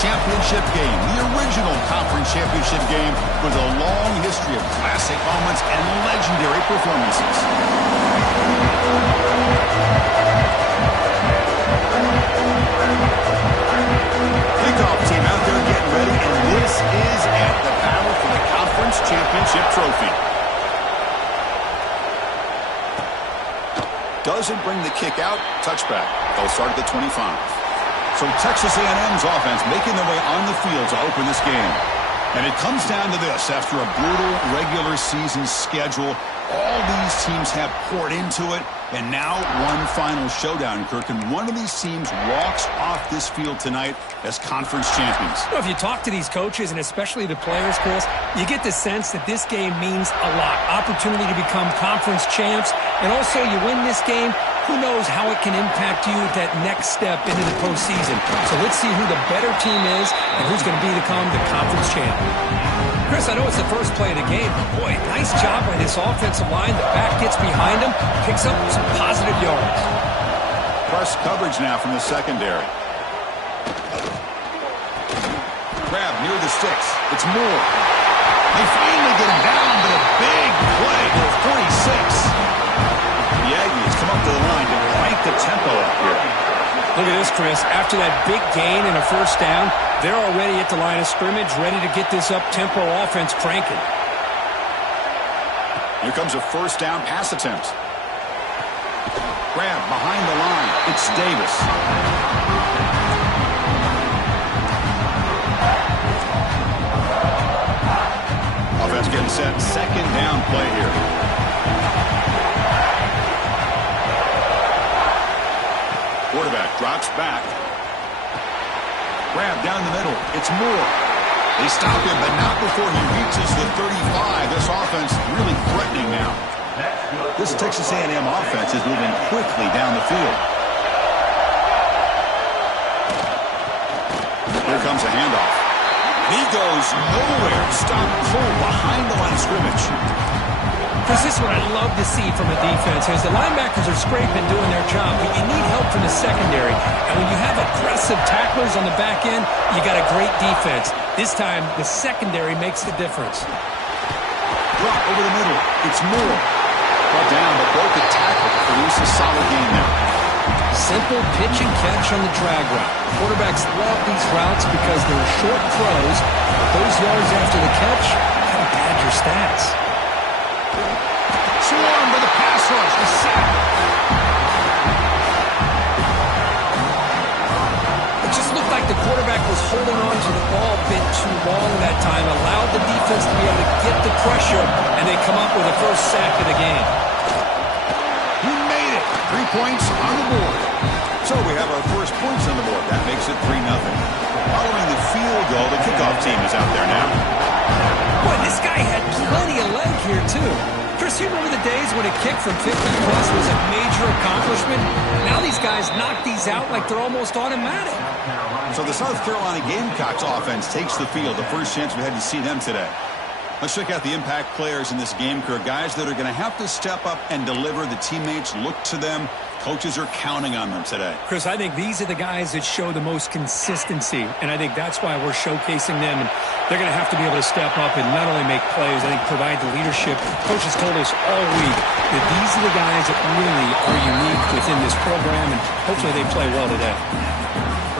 championship game, the original conference championship game with a long history of classic moments and legendary performances. Kickoff team out there getting ready, and this is at the battle for the conference championship trophy. Doesn't bring the kick out. Touchback. They'll start at the 25. So Texas A&M's offense making their way on the field to open this game. And it comes down to this. After a brutal regular season schedule, all these teams have poured into it. And now one final showdown, Kirk. And one of these teams walks off this field tonight as conference champions. Well, if you talk to these coaches, and especially the players, Chris, you get the sense that this game means a lot. Opportunity to become conference champs. And also, you win this game, who knows how it can impact you at that next step into the postseason. So let's see who the better team is and who's going to become the conference champ. Chris, I know it's the first play of the game, but boy, nice job by this offensive line. The back gets behind him, picks up some positive yards. Press coverage now from the secondary. Grab near the sticks. It's Moore. They finally get him down, but a big play to 46. The Aggies come up to the line to crank the tempo up here. Look at this, Chris. After that big gain and a first down, they're already at the line of scrimmage, ready to get this up-tempo offense cranking. Here comes a first down pass attempt. Grab behind the line. It's Davis. Offense getting set. Second down play here. Quarterback drops back. Grab down the middle. It's Moore. They stop him, but not before he reaches the 35. This offense really threatening now. This Texas A&M offense is moving quickly down the field. Here comes a handoff. He goes nowhere. Stop cold behind the line of scrimmage. Chris, this is what I love to see from a defense. As the linebackers are scraping, doing their job, but you need help from the secondary. And when you have aggressive tacklers on the back end, you got a great defense. This time, the secondary makes the difference. Drop over the middle. It's Moore. Brought down, but broke the tackle. Produces a solid game now. Simple pitch and catch on the drag route. Quarterbacks love these routes because they're short throws. But those yards after the catch kind of pad your stats. Swarm with a pass rush. The sack. It just looked like the quarterback was holding on to the ball a bit too long that time. Allowed the defense to be able to get the pressure, and they come up with the first sack of the game. He made it. 3 points on the board. So we have our first points on the board. That makes it 3-0. Following the field goal, the kickoff team is out there now. Boy, this guy had plenty of leg here, too. Chris, you remember the days when a kick from 50-plus was a major accomplishment? Now these guys knock these out like they're almost automatic. So the South Carolina Gamecocks offense takes the field. The first chance we had to see them today. Let's check out the impact players in this game, Kirk. Guys that are going to have to step up and deliver. The teammates look to them. Coaches are counting on them today. Chris, I think these are the guys that show the most consistency, and I think that's why we're showcasing them. And they're going to have to be able to step up and not only make plays, I think provide the leadership. Coaches told us all week that these are the guys that really are unique within this program, and hopefully they play well today.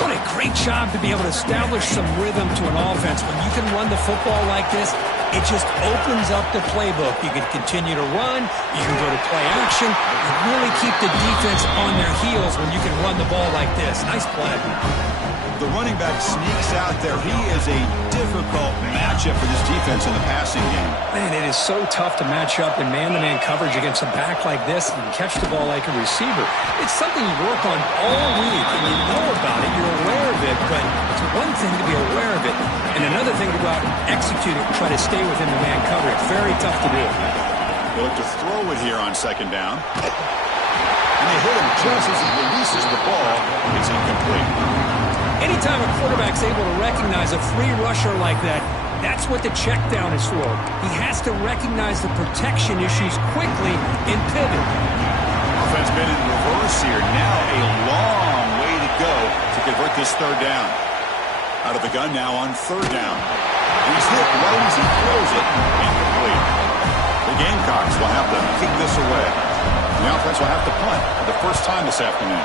What a great job to be able to establish some rhythm to an offense. When you can run the football like this, it just opens up the playbook. You can continue to run. You can go to play action. You really keep the defense on their heels when you can run the ball like this. Nice play. The running back sneaks out there. He is a difficult matchup for this defense in the passing game. Man, it is so tough to match up in man-to-man coverage against a back like this and catch the ball like a receiver. It's something you work on all week, and you know about it. You're aware of it, but it's one thing to be aware of it, and another thing to go out and execute it and try to stay within the man coverage. Very tough to do. They look to throw it here on second down. And they hit him just as he releases the ball. It's incomplete. Anytime a quarterback's able to recognize a free rusher like that, that's what the check down is for. He has to recognize the protection issues quickly and pivot. Offense been in reverse here. Now a long way to go to convert this third down. Out of the gun now on third down. He's hit right as he throws it. Incomplete. The Gamecocks will have to kick this away. The offense will have to punt for the first time this afternoon.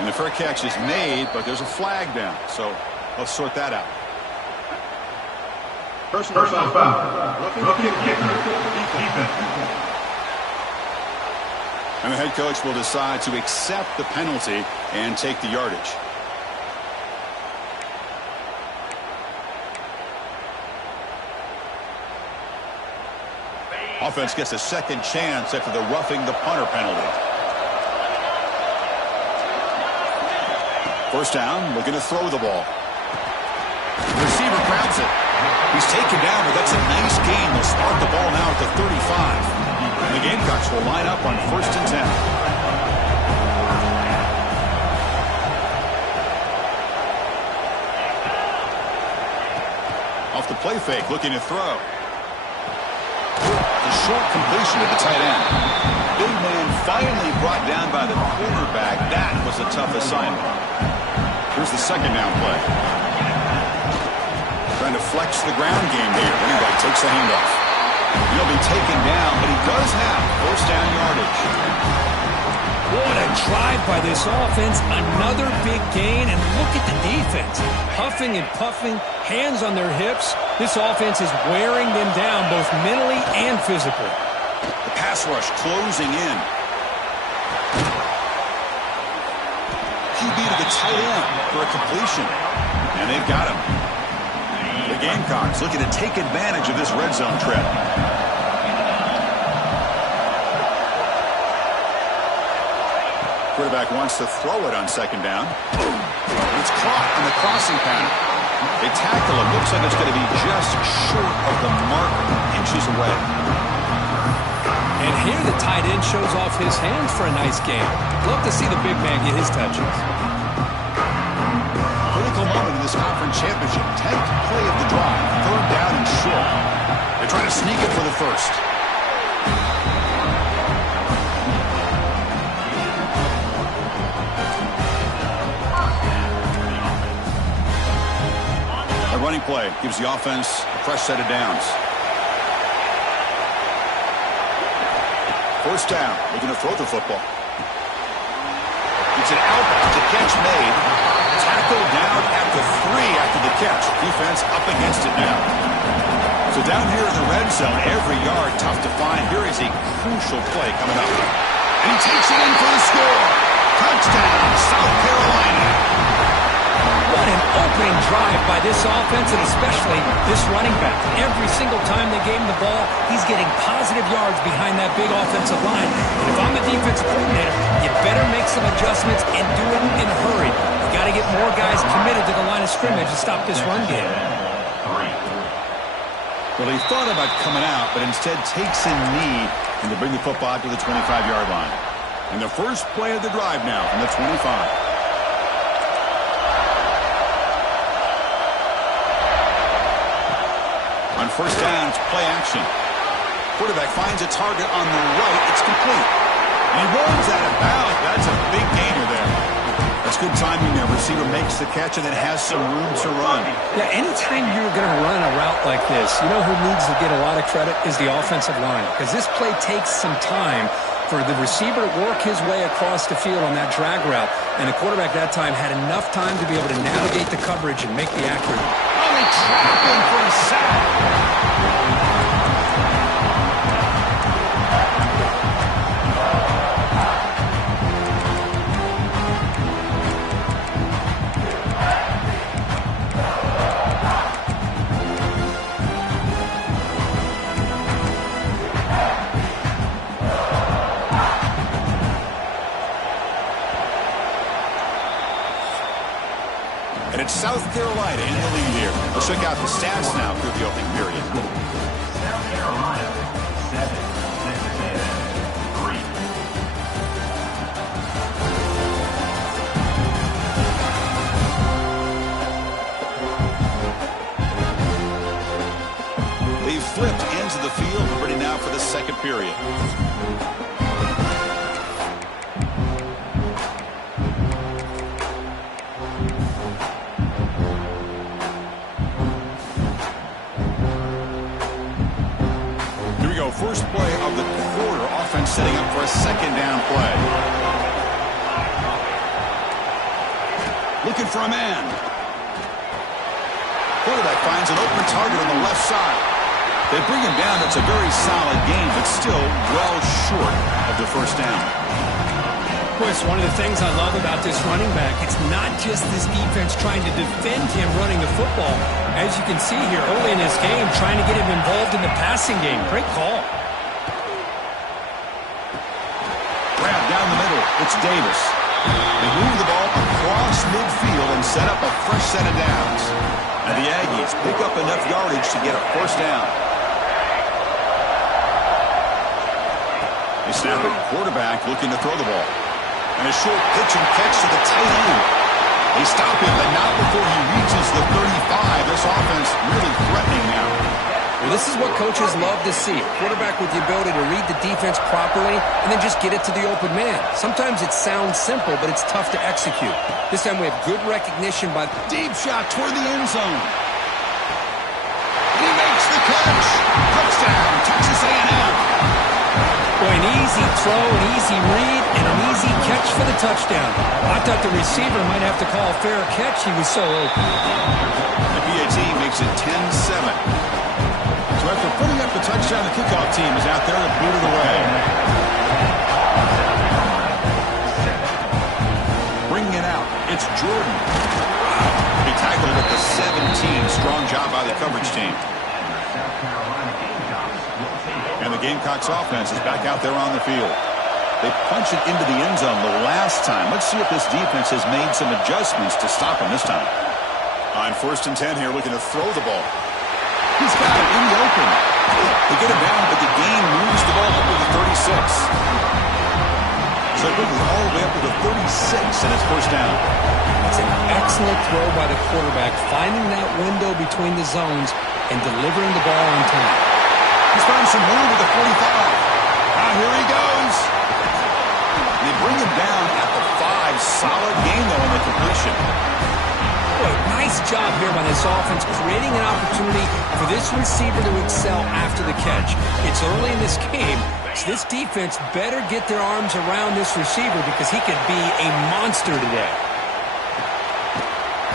And the fair catch is made, but there's a flag down. So let's sort that out. Personal foul. Rookie kicker. Defense. And the head coach will decide to accept the penalty and take the yardage. Offense gets a second chance after the roughing the punter penalty. First down, looking to throw the ball. The receiver grabs it. He's taken down, but that's a nice gain. They'll start the ball now at the 35. And the Gamecocks will line up on 1st and 10. Off the play fake, looking to throw. The short completion to the tight end. Big man finally brought down by the quarterback. That was a tough assignment. Here's the second down play. Trying to flex the ground game here. Running back takes the handoff. He'll be taken down, but he does have first down yardage. What a drive by this offense. Another big gain, and look at the defense. Huffing and puffing, hands on their hips. This offense is wearing them down both mentally and physically. The pass rush closing in. QB to the tight end for a completion. And they've got him. The Gamecocks looking to take advantage of this red zone trip. Quarterback wants to throw it on second down. It's caught on the crossing pattern. They tackle him. Looks like it's going to be just short of the mark, inches away. And here the tight end shows off his hands for a nice game. Love to see the big man get his touches. Critical moment in this conference championship. 10th play of the drive. Third down and short. They try to sneak it for the first. A running play gives the offense a fresh set of downs. First down, looking to throw the football. It's an outbound, the catch made. Tackled down at the 3 after the catch. Defense up against it now. So down here in the red zone, every yard tough to find. Here is a crucial play coming up. And he takes it in for the score. Touchdown, South Carolina. What an opening drive by this offense, and especially this running back. Every single time they gave him the ball, he's getting positive yards behind that big offensive line. And if I'm the defensive coordinator, you better make some adjustments and do it in a hurry. You got to get more guys committed to the line of scrimmage to stop this run game. Well, he thought about coming out, but instead takes a knee and to bring the football out to the 25-yard line. And the first play of the drive now from the 25. On first down, it's play action. Quarterback finds a target on the right. It's complete. And he runs out of bounds. That's a big gainer there. That's good timing there. Receiver makes the catch and then has some room to run. Yeah, anytime you're going to run a route like this, you know who needs to get a lot of credit is the offensive line. Because this play takes some time for the receiver to work his way across the field on that drag route. And the quarterback that time had enough time to be able to navigate the coverage and make the accurate. Only trapping for a sack. And it's South Carolina in the lead here. Let's check out the stats now through the opening period. South Carolina, 7, Texas A&M, 3. They've flipped ends of the field, ready now for the second period. setting up for a second down play. Looking for a man. Quarterback finds an open target on the left side. They bring him down. It's a very solid game, but still well short of the first down. Chris, one of the things I love about this running back, it's not just this defense trying to defend him running the football. As you can see here early in this game, trying to get him involved in the passing game. Great call. Grab down the middle. It's Davis. They move the ball across midfield and set up a fresh set of downs. And the Aggies pick up enough yardage to get a first down. They snap it. Quarterback looking to throw the ball. And a short pitch and catch to the tight end. They stop him, but not before he reaches the 35. This offense really threatening now. Well, this is what coaches love to see. A quarterback with the ability to read the defense properly and then just get it to the open man. Sometimes it sounds simple, but it's tough to execute. This time we have good recognition by... Deep shot toward the end zone. He makes the catch. Touchdown, Texas A&M. Boy, an easy throw, an easy read, and an easy catch for the touchdown. I thought the receiver might have to call a fair catch. He was so open. The PAT makes it 10-7. So after putting up the touchdown, the kickoff team is out there to boot it away. Bringing it out, it's Jordan. He tackled at the 17. Strong job by the coverage team. And the Gamecocks offense is back out there on the field. They punch it into the end zone the last time. Let's see if this defense has made some adjustments to stop him this time. On 1st and 10 here, looking to throw the ball. He's got it in the open. They get him down, but the gain moves the ball up to the 36. So it moves all the way up to the 36, and it's first down. It's an excellent throw by the quarterback, finding that window between the zones and delivering the ball on time. He's found some room with the 45. Here he goes. They bring him down at the 5. Solid game, though, in the completion. Boy, nice job here by this offense, creating an opportunity for this receiver to excel after the catch. It's early in this game, so this defense better get their arms around this receiver because he could be a monster today.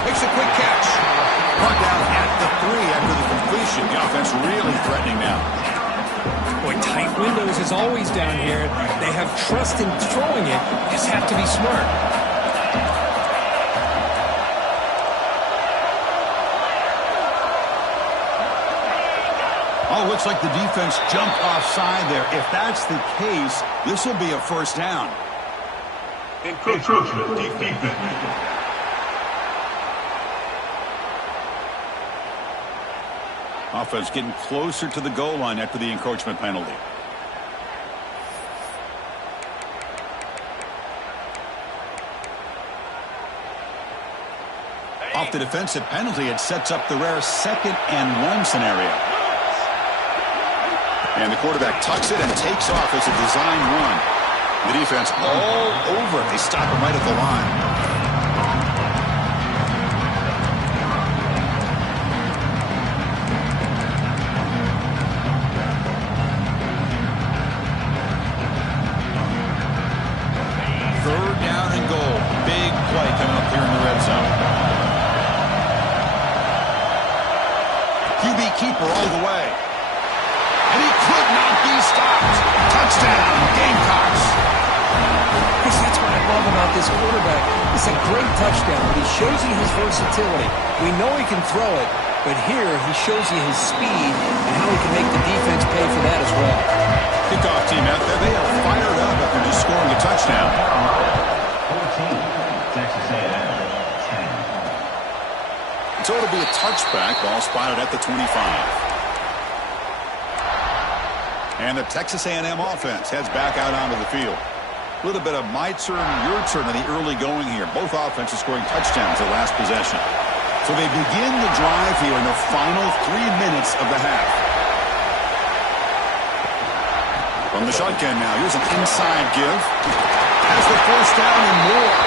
Makes a quick catch. Brought down at the 3 after the completion. The offense really threatening now. Boy, tight windows is always down here. They have trust in throwing it. Just have to be smart. Oh, looks like the defense jumped offside there. If that's the case, this will be a first down. Encroachment, defense. Offense getting closer to the goal line after the encroachment penalty. Off the defensive penalty, it sets up the rare 2nd and 1 scenario. And the quarterback tucks it and takes off. It's a design run. The defense all over it. They stop him right at the line. Keeper all the way. And he could not be stopped. Touchdown, Gamecocks. Chris, that's what I love about this quarterback. It's a great touchdown, but he shows you his versatility. We know he can throw it, but here he shows you his speed and how he can make the defense pay for that as well. Kickoff team out there, they are fired up after just scoring a touchdown. 14, Texas A&M. So it'll be a touchback. Ball spotted at the 25. And the Texas A&M offense heads back out onto the field. A little bit of my turn, your turn in the early going here. Both offenses scoring touchdowns their last possession. So they begin the drive here in the final 3 minutes of the half. From the shotgun now, here's an inside give. Has the first down and more.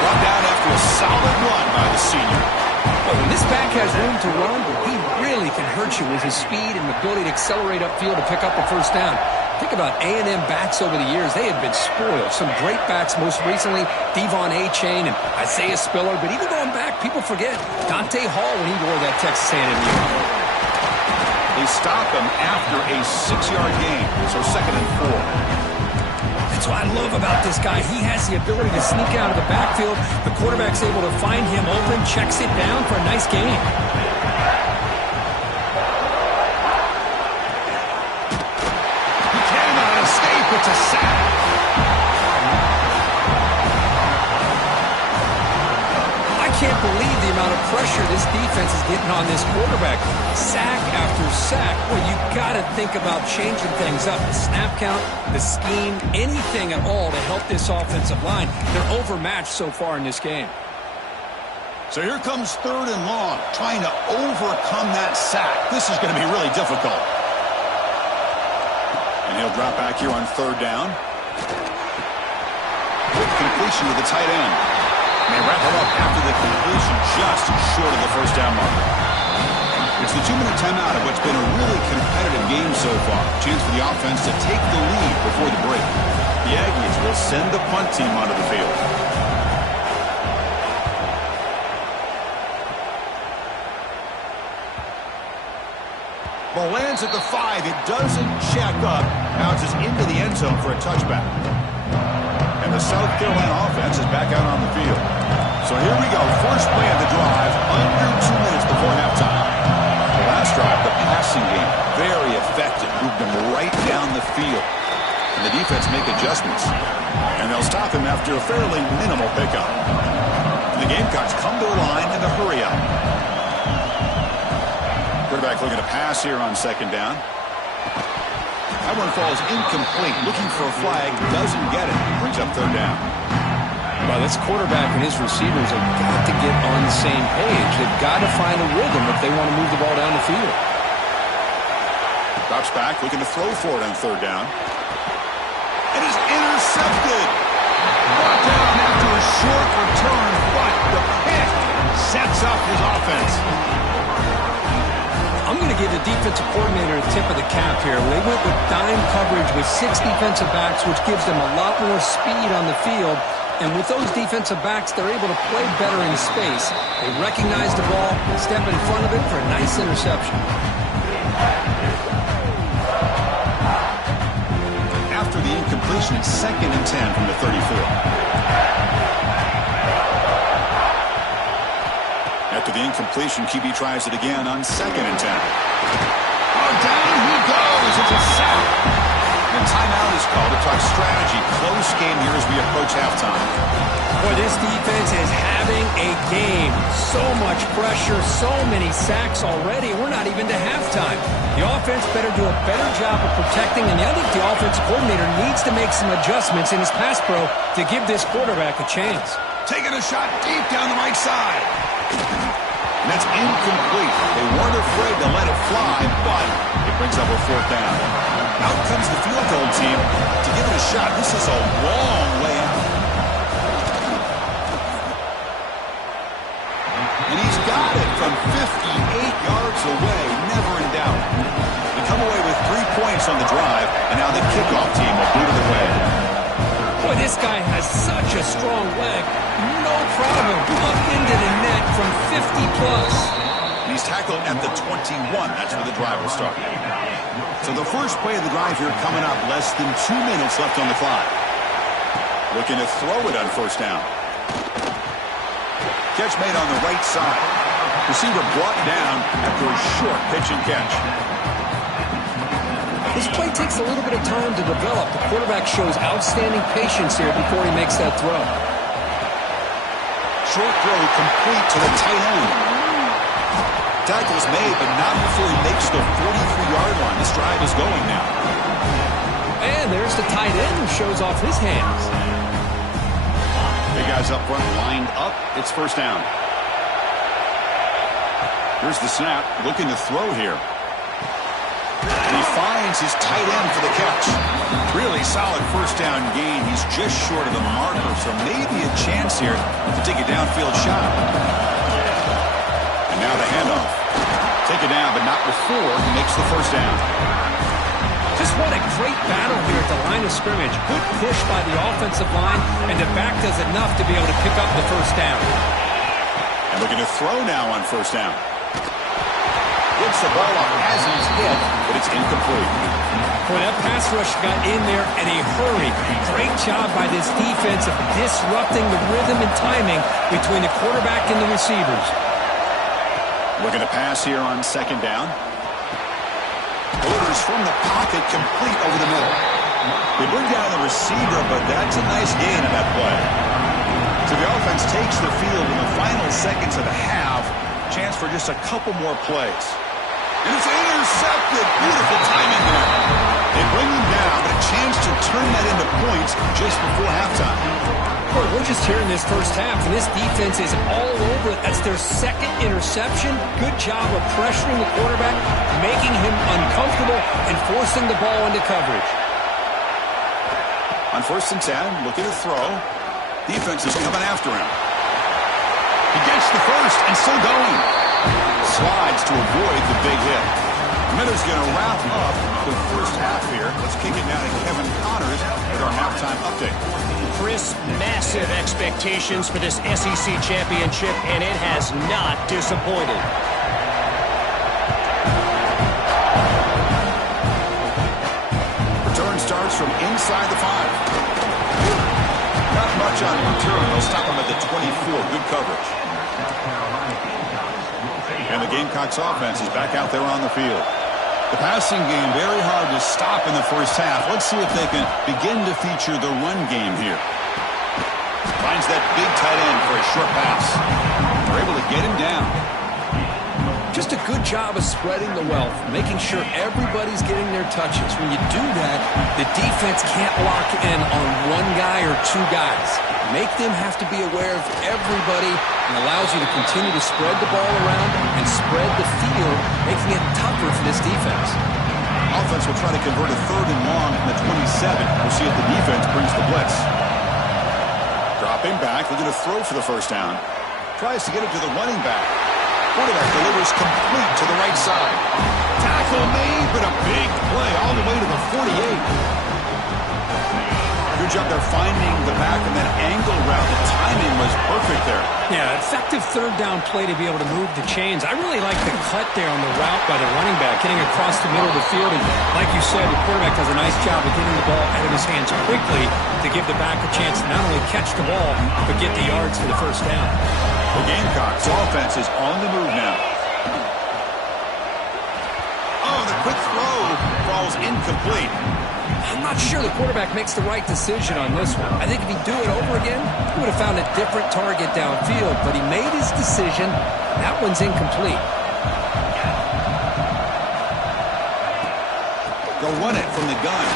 Brought down after a solid run by the senior. Well, when this back has room to run, he really can hurt you with his speed and ability to accelerate upfield to pick up a first down. Think about A&M backs over the years. They had been spoiled. Some great backs, most recently Devon Achane and Isaiah Spiller. But even going back, people forget Dante Hall when he wore that Texas A&M uniform. They stop him after a 6-yard gain, so 2nd and 4. That's what I love about this guy. He has the ability to sneak out of the backfield. The quarterback's able to find him open, checks it down for a nice gain. It's a sack. I can't believe the amount of pressure this defense is getting on this quarterback. Sack after sack. Well, you got to think about changing things up. The snap count, the scheme, anything at all to help this offensive line. They're overmatched so far in this game. So here comes 3rd and long, trying to overcome that sack. This is going to be really difficult. And he'll drop back here on 3rd down. With completion to the tight end. And they wrap him up after the completion, just short of the first down marker. It's the 2-minute timeout of what's been a really competitive game so far. Chance for the offense to take the lead before the break. The Aggies will send the punt team onto the field. Ball lands at the 5. It doesn't check up. Bounces into the end zone for a touchback. And the South Carolina offense is back out on the field. So here we go. First play of the drive, under 2 minutes before halftime. The last drive, the passing game, very effective. Moved them right down the field. And the defense make adjustments. And they'll stop him after a fairly minimal pickup. And the Gamecocks come to the line in a hurry up. Quarterback looking to pass here on 2nd down. That one falls incomplete. Looking for a flag. Doesn't get it. Brings up 3rd down. Well, this quarterback and his receivers have got to get on the same page. They've got to find a rhythm if they want to move the ball down the field. Drops back. Looking to throw for it on 3rd down. And he's intercepted. Brought down after a short return, but the pick sets up his offense. I'm going to give the defensive coordinator a tip of the cap here. They went with dime coverage with 6 defensive backs, which gives them a lot more speed on the field. And with those defensive backs, they're able to play better in space. They recognize the ball, step in front of it for a nice interception. After the incompletion, it's 2nd and 10 from the 34. After the incompletion, QB tries it again on 2nd and 10. Oh, down he goes. It's a sack. And timeout is called to talk strategy. Close game here as we approach halftime. Boy, this defense is having a game. So much pressure, so many sacks already. We're not even to halftime. The offense better do a better job of protecting, and I think the offensive coordinator needs to make some adjustments in his pass pro to give this quarterback a chance. Taking a shot deep down the right side. And that's incomplete. They weren't afraid to let it fly, but it brings up a 4th down. Out comes the field goal team to give it a shot. This is a long way out. And he's got it from 58 yards away. Never in doubt. They come away with 3 points on the drive, and now the kickoff team will boot it away. Boy, this guy has such a strong leg. No problem. Up into the net from 50-plus. And he's tackled at the 21. That's where the drive will start. So the first play of the drive here coming up. Less than 2 minutes left on the clock. Looking to throw it on 1st down. Catch made on the right side. Receiver brought down after a short pitch and catch. This play takes a little bit of time to develop. The quarterback shows outstanding patience here before he makes that throw. Short throw complete to the tight end. Tackle's made, but not before he makes the 43-yard line. This drive is going now. And there's the tight end who shows off his hands. Big guys up front lined up. It's 1st down. Here's the snap. Looking to throw here. And he finds his tight end for the catch. Really solid 1st down gain. He's just short of the marker, so maybe a chance here to take a downfield shot. Now the handoff. Take it down, but not before he makes the first down. Just what a great battle here at the line of scrimmage. Good push by the offensive line, and the back does enough to be able to pick up the first down. And looking to throw now on first down. Gets the ball off as he's hit, but it's incomplete. Boy, that pass rush got in there in a hurry. Great job by this defense of disrupting the rhythm and timing between the quarterback and the receivers. Looking to pass here on second down. Delivers from the pocket, complete over the middle. They bring down the receiver, but that's a nice gain in that play. So the offense takes the field in the final seconds of the half. Chance for just a couple more plays. And it's intercepted. Beautiful timing there. They bring him down, but a chance to turn that into points just before halftime. Boy, we're just here in this first half, and this defense is all over it. That's their second interception. Good job of pressuring the quarterback, making him uncomfortable, and forcing the ball into coverage. On 1st and 10, looking to throw. Defense is coming after him. He gets the first and still going. Slides to avoid the big hit. Miller's going to wrap up the first half here. Let's kick it down to Kevin Connors with our halftime update. Chris, massive expectations for this SEC championship, and it has not disappointed. Return starts from inside the 5. Not much on the return. They'll stop him at the 24. Good coverage. And the Gamecocks offense is back out there on the field. The passing game very hard to stop in the first half. Let's see if they can begin to feature the run game here. Finds that big tight end for a short pass. They're able to get him down. Just a good job of spreading the wealth, making sure everybody's getting their touches. When you do that, the defense can't lock in on one guy or two guys. Make them have to be aware of everybody and allows you to continue to spread the ball around and spread the field, making it tougher for this defense. Offense will try to convert a 3rd and long from the 27. We'll see if the defense brings the blitz. Dropping back, looking to throw for the first down. Tries to get it to the running back. Quarterback delivers complete to the right side. Tackle made, but a big play all the way to the 48. Good job there finding the back and that angle route. The timing was perfect there. Yeah, effective 3rd down play to be able to move the chains. I really like the cut there on the route by the running back, getting across the middle of the field. And like you said, the quarterback does a nice job of getting the ball out of his hands quickly to give the back a chance to not only catch the ball, but get the yards for the first down. The Gamecocks offense is on the move now. Oh, the quick throw falls incomplete. I'm not sure the quarterback makes the right decision on this one. I think if he'd do it over again, he would have found a different target downfield, but he made his decision. That one's incomplete. They'll run it from the gun.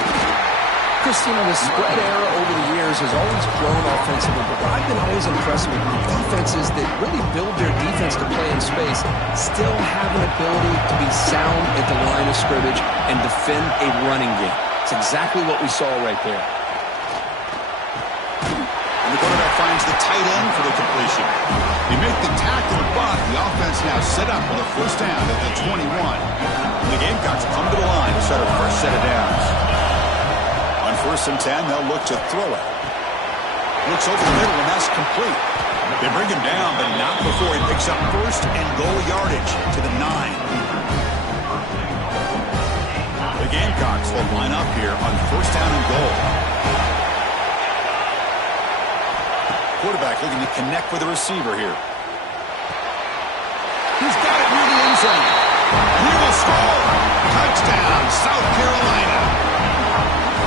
Christina, the spread era over the years has always grown offensively, but what I've been always impressed with defenses that really build their defense to play in space still have an ability to be sound at the line of scrimmage and defend a running game. It's exactly what we saw right there. And the quarterback finds the tight end for the completion. They make the tackle, but the offense now set up with a first down at the 21. And the Gamecocks come to the line to start a first set of downs. On 1st and 10, they'll look to throw it. Looks over the middle, and that's complete. They bring him down, but not before he picks up first and goal yardage to the 9. The Gamecocks will line up here on 1st down and goal. Quarterback looking to connect with the receiver here. He's got it near the end zone. He will score. Touchdown, South Carolina.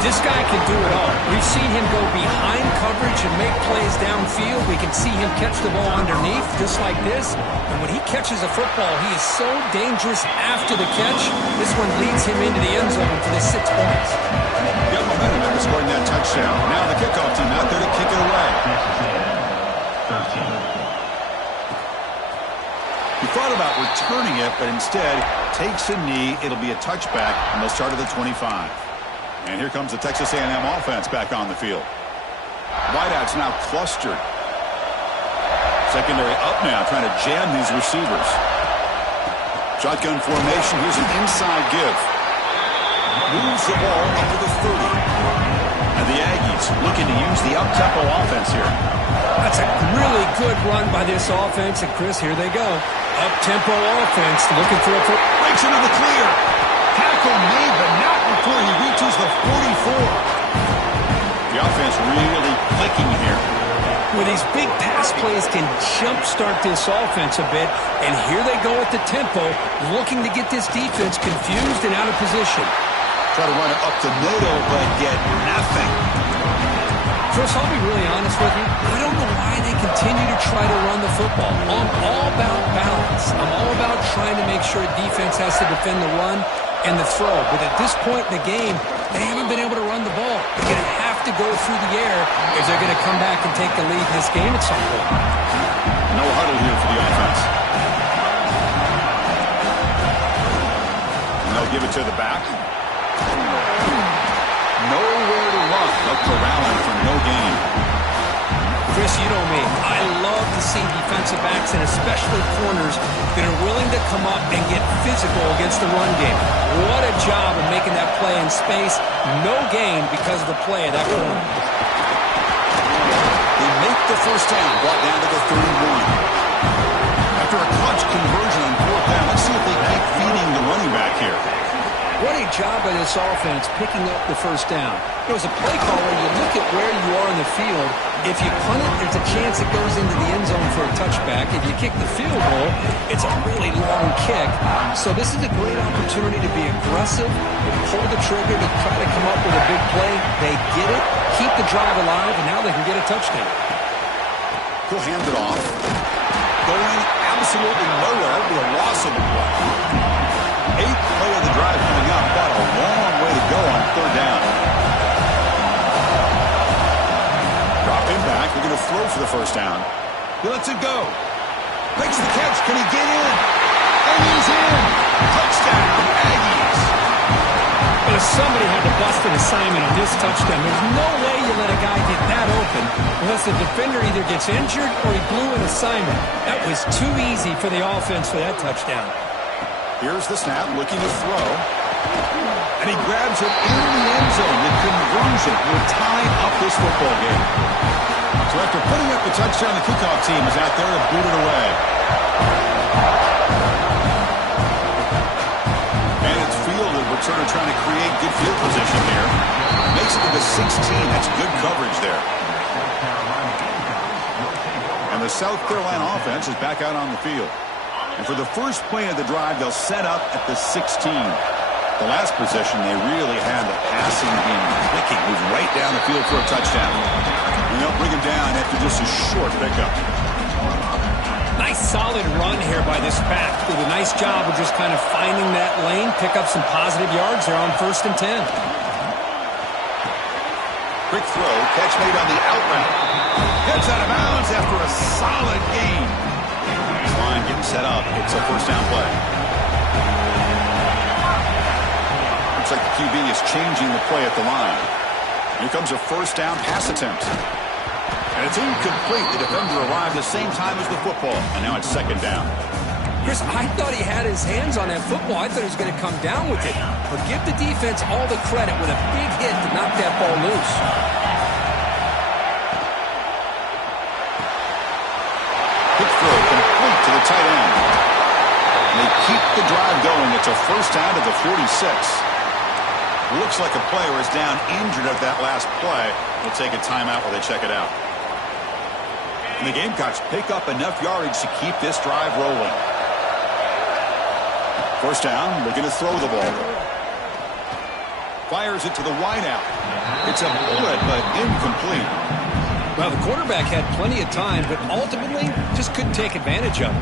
This guy can do it all. We've seen him go behind coverage and make plays downfield. We can see him catch the ball underneath, just like this. And when he catches a football, he is so dangerous after the catch. This one leads him into the end zone for the 6 points. Got momentum after scoring that touchdown. Now the kickoff team out there to kick it away. He thought about returning it, but instead takes a knee. It'll be a touchback, and they'll start at the 25. And here comes the Texas A&M offense back on the field. Wideouts now clustered. Secondary up now, trying to jam these receivers. Shotgun formation. Here's an inside give. Moves the ball up to the 30. And the Aggies looking to use the up-tempo offense here. That's a really good run by this offense. And, Chris, here they go. Up-tempo offense looking for a... Breaks into the clear. Tackle made, but not before he reaches the 44. The offense really clicking here. With these big pass plays can jumpstart this offense a bit. And here they go at the tempo, looking to get this defense confused and out of position. Try to run it up the middle, but get nothing. Chris, I'll be really honest with you. I don't know why they continue to try to run the football. I'm all about balance. I'm all about trying to make sure defense has to defend the run and the throw. But at this point in the game, they haven't been able to run the ball. They're going to have to go through the air if they're going to come back and take the lead in this game at some point. No huddle here for the offense. And they'll give it to the back. Nowhere to run. No corralling for no gain. Chris, you know me. I love to see defensive backs and especially corners that are willing to come up and get physical against the run game. What a job of making that play in space. No gain because of the play of that corner. They make the first down, brought down to the 31. After a clutch conversion on fourth down, let's see if they keep feeding the running back here. What a job by this offense picking up the first down. As a play caller, you look at where you are in the field. If you punt it, there's a chance it goes into the end zone for a touchback. If you kick the field goal, it's a really long kick. So this is a great opportunity to be aggressive, pull the trigger to try to come up with a big play. They get it, keep the drive alive, and now they can get a touchdown. He'll hand it off. Going absolutely nowhere with a loss of the play. Eighth play of the drive coming up, but a long way to go on third down. Drop him back. We're going to throw for the first down. He lets it go. Makes the catch. Can he get in? And he's in. Touchdown, Aggies. But if somebody had to bust an assignment on this touchdown, there's no way you let a guy get that open unless the defender either gets injured or he blew an assignment. That was too easy for the offense for that touchdown. Here's the snap, looking to throw. And he grabs it in the end zone. The conversion will tie up this football game. So after putting up the touchdown, the kickoff team is out there to boot it away. And it's fielded. We're sort of trying to create good field position here. Makes it to the 16. That's good coverage there. And the South Carolina offense is back out on the field. And for the first play of the drive, they'll set up at the 16. The last possession, they really had the passing game clicking. Moved right down the field for a touchdown. And they'll bring him down after just a short pickup. Nice solid run here by this back. Did a nice job of just kind of finding that lane, pick up some positive yards there on 1st and 10. Quick throw, catch made on the out route. Gets out of bounds after a solid gain. Line getting set up. It's a first down play. Looks like the QB is changing the play at the line. Here comes a first down pass attempt. And it's incomplete. The defender arrived the same time as the football. And now it's second down. Chris, I thought he had his hands on that football. I thought he was going to come down with it. But give the defense all the credit with a big hit to knock that ball loose. Quick throw complete to the tight end. And they keep the drive going. It's a first down to the 46. Looks like a player is down injured at that last play. They'll take a timeout while they check it out. And the Gamecocks pick up enough yardage to keep this drive rolling. First down, looking to throw the ball. Fires it to the wideout. It's a bullet, but incomplete. Well, the quarterback had plenty of time, but ultimately just couldn't take advantage of it.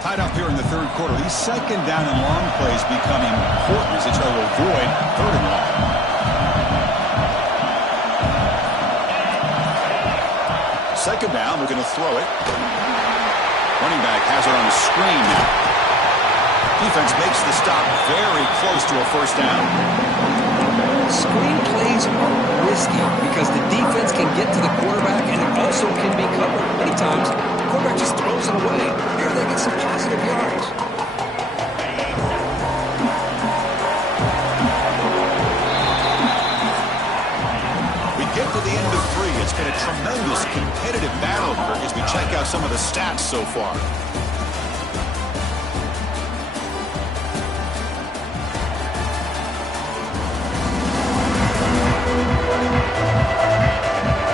Tied up here in the third quarter. These second down and long plays become important as they try to avoid third and long. Second down, we're going to throw it. Running back has it on the screen now. Defense makes the stop very close to a first down. Screen plays are risky because the defense can get to the quarterback and it also can be covered. Many times, the quarterback just throws it away. Here they get some positive yards. We get to the end of 3. It's been a tremendous competitive battle here as we check out some of the stats so far.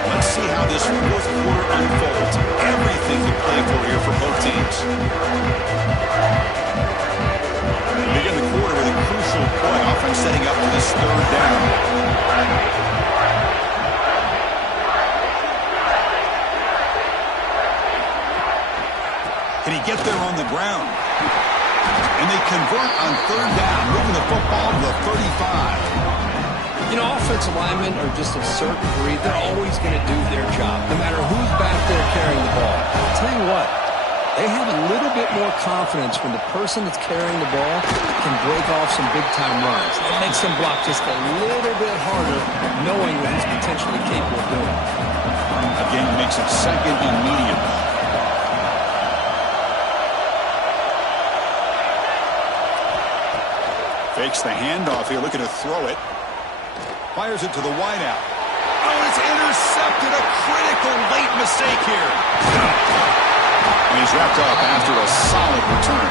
Let's see how this fourth quarter unfolds. Everything to play for here for both teams. We begin the quarter with a crucial play. Offense setting up for this third down. Can he get there on the ground? And they convert on third down, moving the football to the 35. You know, offensive linemen are just a certain breed. They're always going to do their job, no matter who's back there carrying the ball. I'll tell you what, they have a little bit more confidence when the person that's carrying the ball can break off some big-time runs. It makes them block just a little bit harder, knowing what he's potentially capable of doing. Again, makes it second and medium. Fakes the handoff here, looking to throw it. Fires it to the wideout. Oh, it's intercepted. A critical late mistake here. And he's wrapped up after a solid return.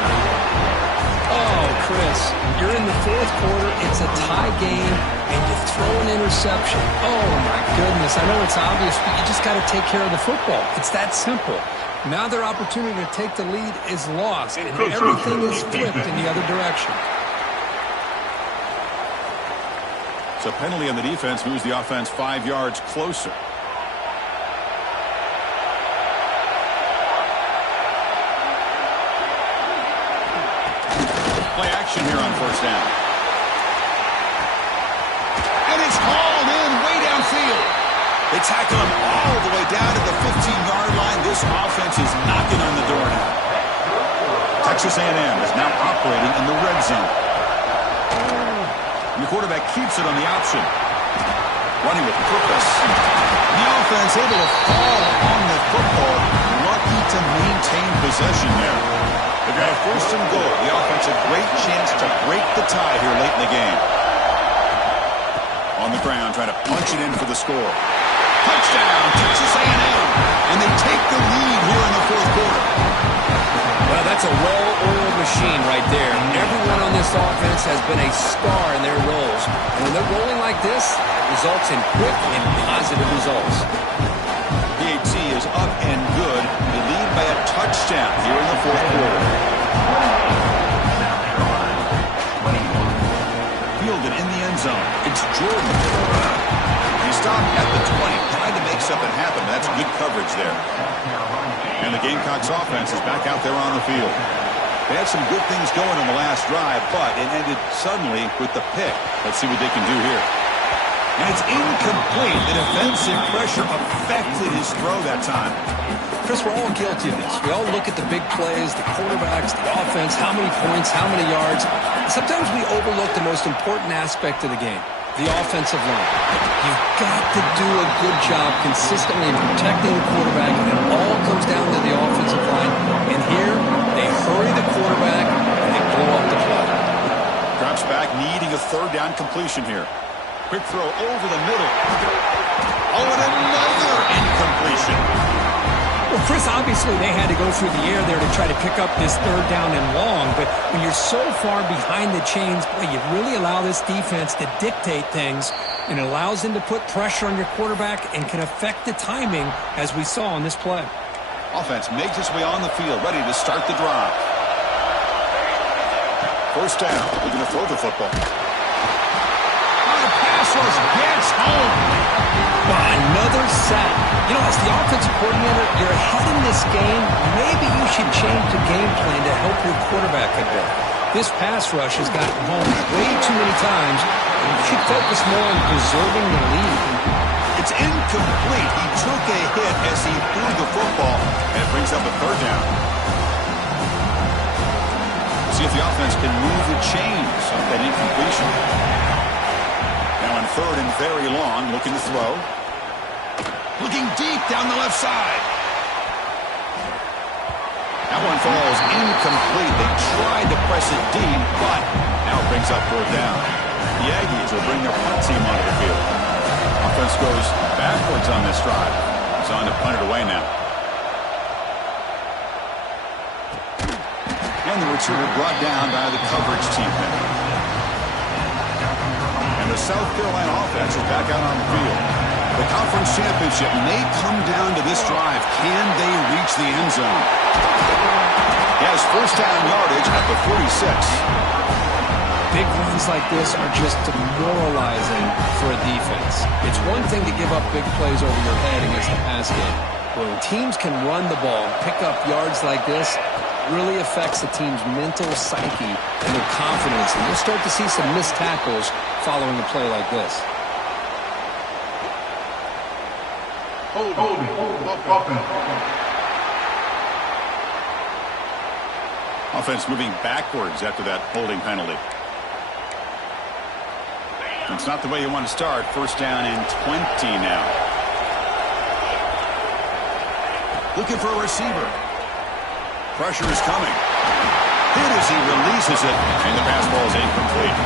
Oh, Chris, you're in the fourth quarter. It's a tie game, and you throw an interception. Oh, my goodness. I know it's obvious, but you just got to take care of the football. It's that simple. Now their opportunity to take the lead is lost, and everything is flipped in the other direction. So penalty on the defense moves the offense 5 yards closer. Play action here on first down. And it's hauled in way downfield. They tackle him all the way down to the 15-yard line. This offense is knocking on the door now. Texas A&M is now operating in the red zone. And the quarterback keeps it on the option. Running with purpose. The offense able to fall on the football. Lucky to maintain possession there. They've got a first and goal. The offense a great chance to break the tie here late in the game. On the ground, trying to punch it in for the score. Touchdown, Texas A&M. And they take the lead here in the fourth quarter. Well, that's a well-oiled machine right there. Everyone on this offense has been a star in their roles. And when they're rolling like this, it results in quick and positive results. PAT is up and good. They lead by a touchdown here in the fourth quarter. Fielded in the end zone. It's Jordan. He stopped at the 20. Tried to make something happen. That's good coverage there. And the Gamecocks offense is back out there on the field. They had some good things going on the last drive, but it ended suddenly with the pick. Let's see what they can do here. And it's incomplete. The defensive pressure affected his throw that time. Chris, we're all guilty of this. We all look at the big plays, the quarterbacks, the offense, how many points, how many yards. Sometimes we overlook the most important aspect of the game, the offensive line. You've got to do a good job consistently in protecting the quarterback, and it all comes down to the offensive line. And here, they hurry the quarterback, and they blow up the play. Drops back, needing a third down completion here. Quick throw over the middle. Oh, and another incompletion. Well, Chris, obviously they had to go through the air there to try to pick up this third down and long, but when you're so far behind the chains, boy, you really allow this defense to dictate things, and it allows them to put pressure on your quarterback and can affect the timing, as we saw on this play. Offense makes its way on the field, ready to start the drive. First down, they're going to throw the football. Pass rush gets home. Well, another sack. You know, as the offensive coordinator, you're ahead in this game. Maybe you should change the game plan to help your quarterback a bit. This pass rush has gotten home way too many times, and you should focus more on preserving the lead. It's incomplete. He took a hit as he threw the football, and it brings up a third down. See if the offense can move the chains of that incompletion. Now on 3rd and very long, looking to throw. Looking deep down the left side. That one falls incomplete. They tried to press it deep, but now it brings up 4th down. The Aggies will bring their punt team onto the field. Offense goes backwards on this drive. It's on to punt it away now. And the return brought down by the coverage team. And the South Carolina offense is back out on the field. The conference championship may come down to this drive. Can they reach the end zone? He has 1st down yardage at the 46. Big runs like this are just demoralizing for a defense. It's one thing to give up big plays over your head against the pass game. But when teams can run the ball and pick up yards like this, it really affects the team's mental psyche and their confidence. And you'll start to see some missed tackles following a play like this. Offense moving backwards after that holding penalty. It's not the way you want to start. 1st down and 20 now. Looking for a receiver. Pressure is coming. Hit as he releases it, and the pass ball is incomplete.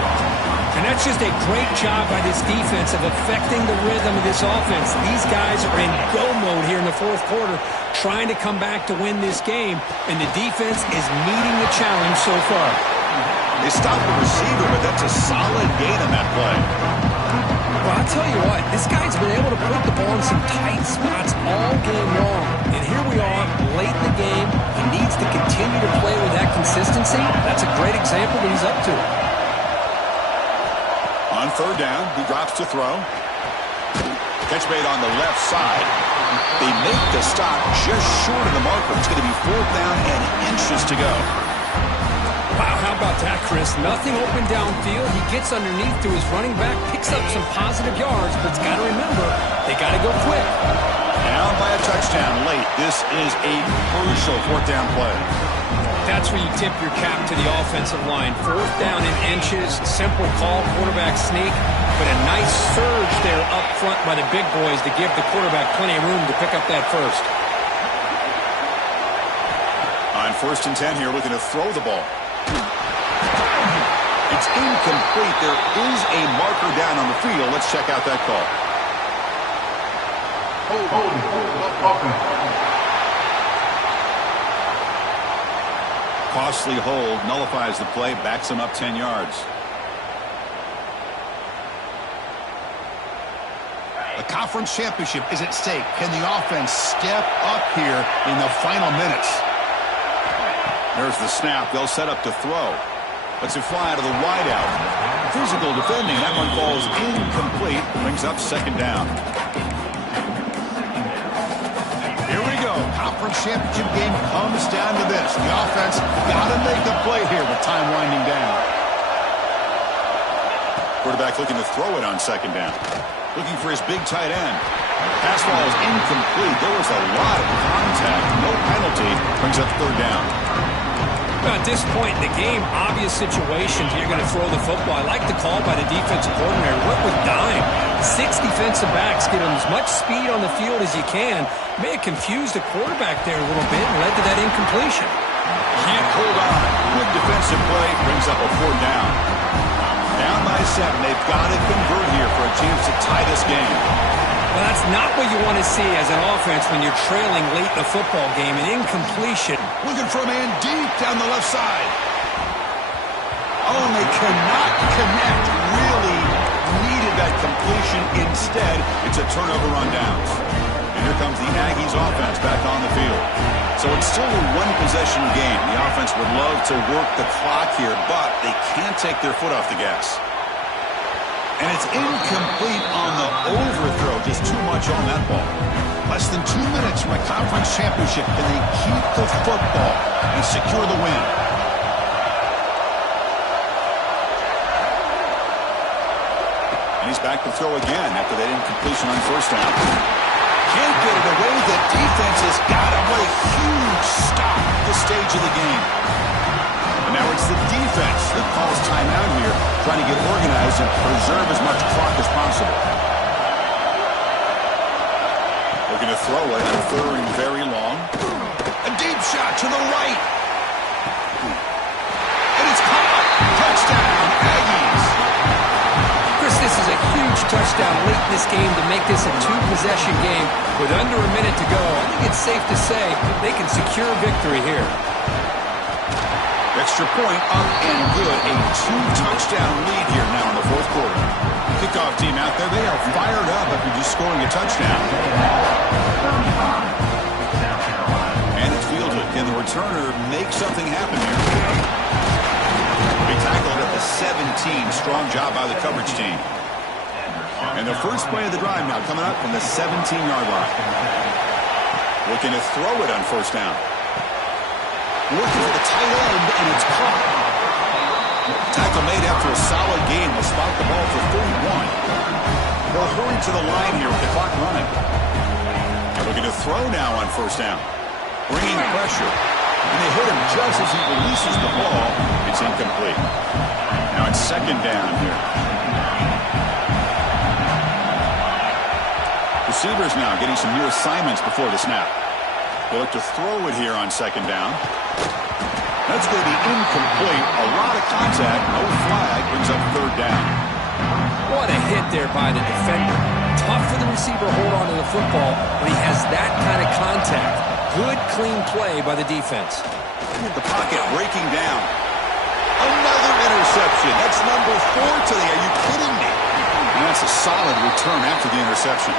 And that's just a great job by this defense of affecting the rhythm of this offense. These guys are in go mode here in the 4th quarter, trying to come back to win this game, and the defense is meeting the challenge so far. They stopped the receiver, but that's a solid gain on that play. Well, I'll tell you what, this guy's been able to put the ball in some tight spots all game long. And here we are, late in the game. He needs to continue to play with that consistency. That's a great example that he's up to. On 3rd down, he drops to throw. Catch made on the left side. They make the stop just short of the marker. It's going to be 4th down and inches to go. Wow, how about that, Chris? Nothing open downfield. He gets underneath to his running back, picks up some positive yards, but it's got to remember, they got to go quick. Down by a touchdown late. This is a crucial 4th down play. That's where you tip your cap to the offensive line. 4th down in inches, simple call, quarterback sneak, but a nice surge there up front by the big boys to give the quarterback plenty of room to pick up that first. On 1st and 10 here, looking to throw the ball. It's incomplete. There is a marker down on the field. Let's check out that call. Costly hold, nullifies the play, backs him up 10 yards. The conference championship is at stake. Can the offense step up here in the final minutes? There's the snap. They'll set up to throw. Lets it fly to the wideout. Physical defending. That one falls incomplete. Brings up 2nd down. Here we go. Conference championship game comes down to this. The offense got to make a play here with time winding down. Quarterback looking to throw it on 2nd down. Looking for his big tight end. Pass ball is incomplete. There was a lot of contact. No penalty. Brings up 3rd down. Well, at this point in the game, obvious situations, you're going to throw the football. I like the call by the defensive coordinator. Work with dime. 6 defensive backs, get as much speed on the field as you can. May have confused the quarterback there a little bit and led to that incompletion. Can't hold on. Good defensive play. Brings up a 4th down. Down by 7. They've got to convert here for a chance to tie this game. Well, that's not what you want to see as an offense when you're trailing late in the football game. An incompletion. Looking for a man deep down the left side. Oh, and they cannot connect. Really needed that completion. Instead, it's a turnover on downs. And here comes the Aggies offense back on the field. So it's still a one-possession game. The offense would love to work the clock here, but they can't take their foot off the gas. And it's incomplete on the overthrow. Just too much on that ball. Less than 2 minutes from a conference championship. Can they keep the football and secure the win? And he's back to throw again after that incompletion on 1st down. Can't get it away. The defense has got him. What a huge stop at this stage of the game. And now it's the defense that calls timeout here, trying to get organized and preserve as much clock as possible. Looking to throw it on 3rd and very long. A deep shot to the right. And it's caught. Touchdown, Aggies. Chris, this is a huge touchdown late in this game to make this a 2-possession game with under a minute to go. I think it's safe to say they can secure victory here. Extra point up and good. A 2-touchdown lead here now in the 4th quarter. Kickoff team out there. They are fired up after just scoring a touchdown. And it's fielded. Can the returner make something happen here? He tackled at the 17. Strong job by the coverage team. And the first play of the drive now coming up from the 17-yard line. Looking to throw it on 1st down. Looking for the tight end, and it's caught. Tackle made after a solid game. Will spot the ball for 31. They'll hurry to the line here with the clock running. And looking to throw now on 1st down. Bringing pressure. And they hit him just as he releases the ball. It's incomplete. Now it's 2nd down here. Receivers now getting some new assignments before the snap. They look to throw it here on 2nd down. That's going to be incomplete. A lot of contact. No flag. Brings up 3rd down. What a hit there by the defender. Tough for the receiver to hold on to the football when he has that kind of contact. Good, clean play by the defense. In the pocket, breaking down. Another interception. That's number 4 today. Are you kidding me? And that's a solid return after the interception.